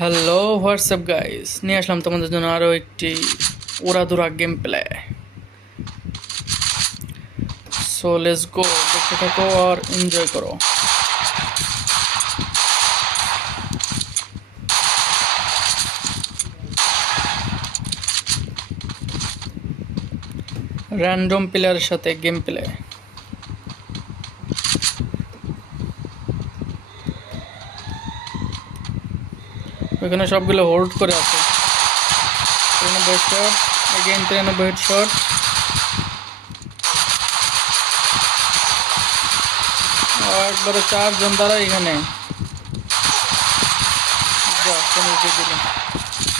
Hello WhatsApp guys, নিয়ে আসলাম তোমাদের জন্য আরও একটি উড়াধুরা game play. So let's go, দেখতে থাকো আর এনজয় করো। র্যান্ডম প্লেয়ারের সাথে গেম প্লে। ওইখানে সবগুলো হোল্ড করে আছে। 93 শট, এগেইন 93 হেডশট। একবারে 4 জন দ্বারা এখানে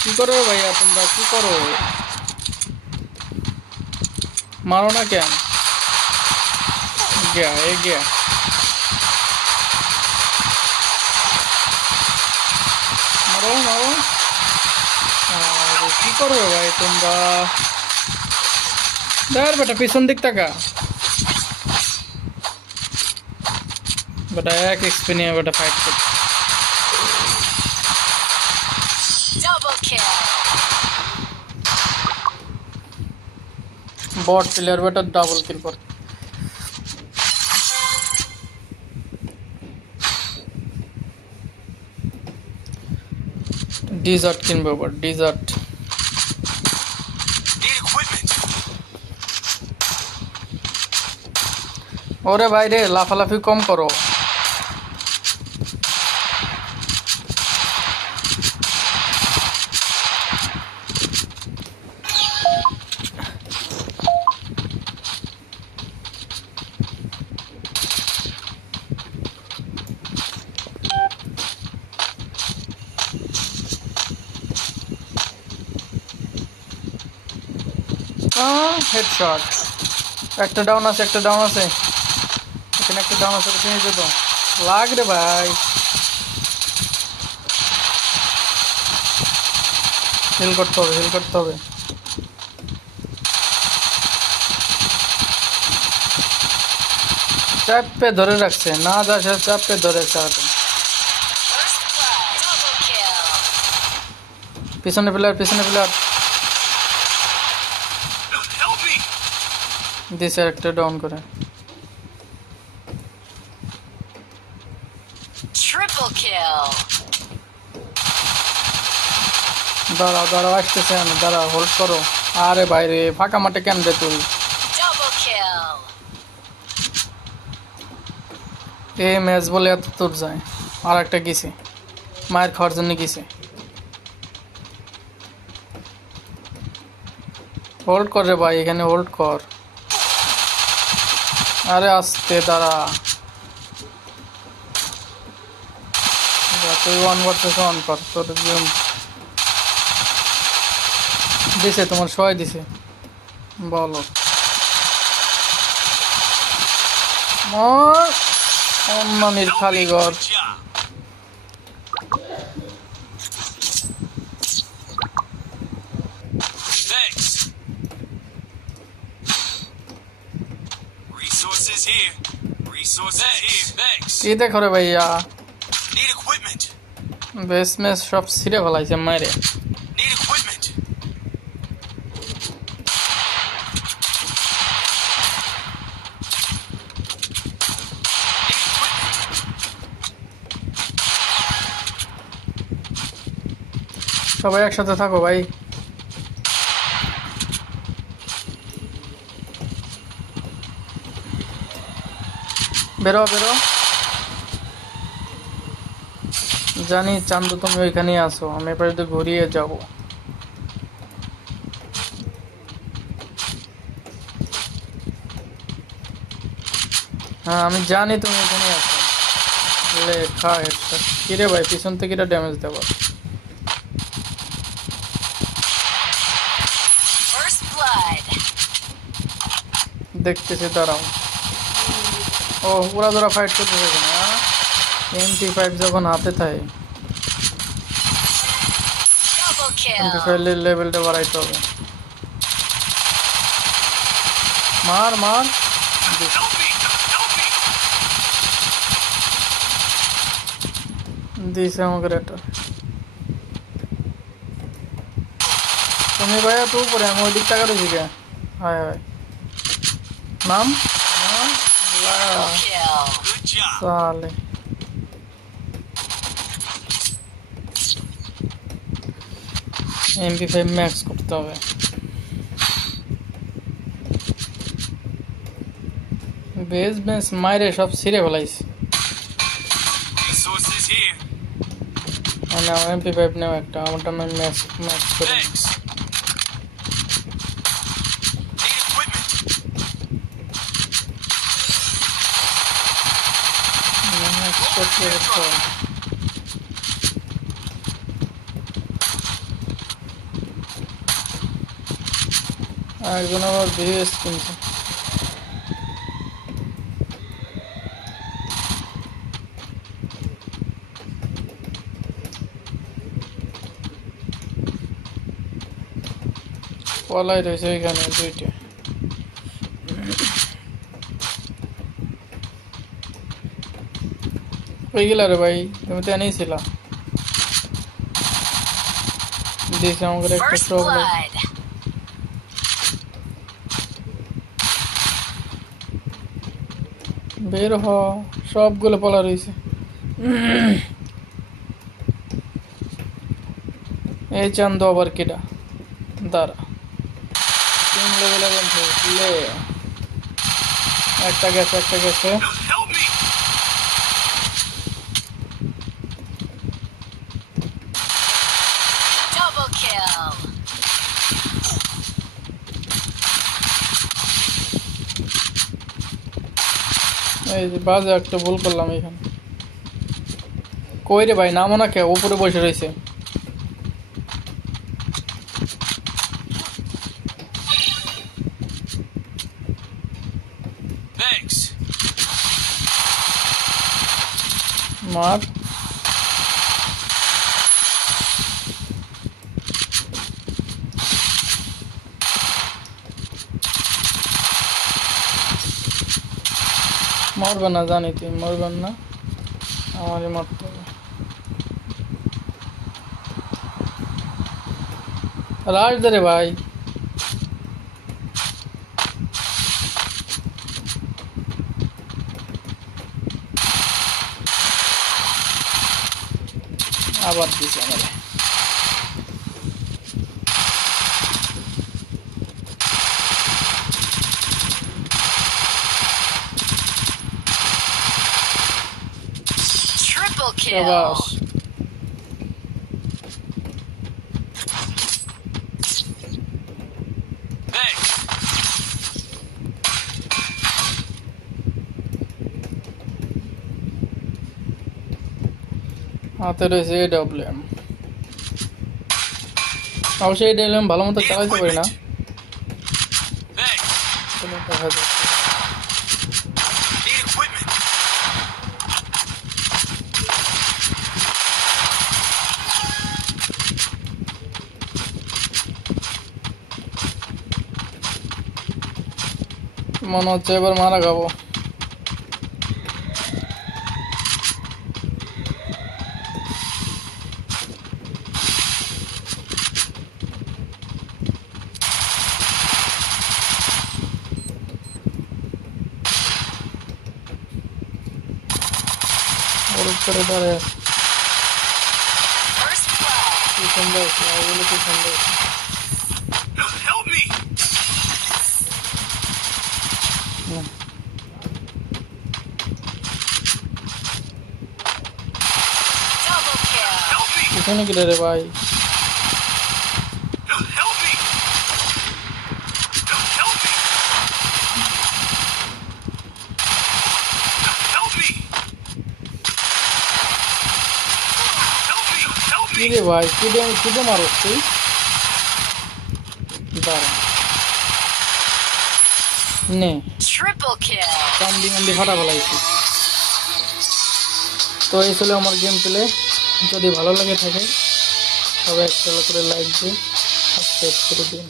কি করো ভাইয়া, তোমরা কি করো? মারো না কেন? গিয়া এ গিয়া মারো মারো। আর কি করবে ভাই তোমরা? দেখ বেটা, পিছন দিক টাকা বেটা, এক এক্সপি নিয়ে বেটা ফাইট করছে। বট প্লেয়ার বেটা ডাবল কিল করে। ডিজার্ট কিনবে আবার, ডিজার্ট। ওরে ভাই রে, লাফালাফি কম করো। হেডশট। একটা ডাউন আছে, একটা ডাউন আছে, এখানে একটা ডাউন আছে। কিনে যেত লাগ রে ভাই। হিল করতে হবে, হিল করতে হবে। চাপে ধরে রাখছে, না যা সে চাপে ধরে চাপে। পিছনে প্লেয়ার, পিছনে প্লেয়ার দিছে একটা ডাউন করে। দাঁড়াও দাঁড়াও, আসতেছে আমি, দাঁড়াও হোল্ড করো। আরে বাইরে ফাঁকা মাঠে কেন রে তুই? এই ম্যাচ বলে এত তোর যায়। আর একটা গেছে, মায়ের খাওয়ার জন্য গেছে। হোল্ড কর রে ভাই, এখানে হোল্ড কর। আরে আসতে দাঁড়া, তুই ওয়ান করতেছ, অন কর। তোর দিছে, তোমার সবাই দিছে, বলো। অন্যানির খালি ঘর। কি দেখো রে ভাইয়া, বেশ ম্যাচ সব ছিঁড়ে ফেলাইছে মায়েরে। সবাই একসাথে থাকো ভাই। বেরো বেরো। জানি চান্দু তুমি ওইখানেই আসো, আমি এবারে তো ঘুরিয়ে যাবো। হ্যাঁ আমি জানি তুমি ওইখানে আছো। লেখা হেডশট। কিরে ভাই, পিছন থেকে এটা ড্যামেজ দেবো। দেখতেছি, দাঁড়াও। ও ওরা ধরা ফাইট করতেছে এখানে। MP5 যখন হাতে থাকে, MP5 লেভেলটা বাড়াইতে হবে। মার মার দিছে আমাকে এটা। তুমি ভাইয়া তো উপরে আমি ওই দিক টাকা রয়েছি কে হায় হায় নাম সালে MP5 ম্যাক্স করতে হবে বেস মাইরে সব ছিঁড়ে ফেলাইছি না MP5 নেও একটা আমারটা আমি ম্যাক্স করে একজন আবার ভিএস কিনছে পলাই রয়েছে এখানে দুইটা কই গেলা রে ভাই তুমি তো এনেছিলা দেখি আমাকে একটা প্রবলেম বের হ সবগুলো পলা রয়েছে এই চান্দ আবার কেডা দাঁড়া 3 লেভেল লে একটা গেছে এই যে বাজে একটা ভুল করলাম এখানে কই রে ভাই নামও না কে উপরে বসে রয়েছে মার মরবে না জানি তুই মরবেন না আমারই মরতে হবে রাজ দে রে ভাই আবার দিছে আমার Triple kill. শাবাশ হাতে রয়েছে AWM অবশ্যই AWM ভালো মতো চালাইতে পারি না দেখা যাচ্ছে মনে হচ্ছে এবার মারা খাবো ওর উপরে দাঁড়ায় আছে First blood. কি সুন্দর ওগুলো কি সুন্দর Double kill. পিছনে কি রে ভাই কি রে ভাই কিদে মারছ তুই দাঁড়া নে Triple kill. কান্দি ফাটা ফেলাইছি তো এই ছিল আমার গেম প্লে যদি ভালো লাগে থাকে তবে একটা করে লাইক দিন সাবস্ক্রাইব করে দিন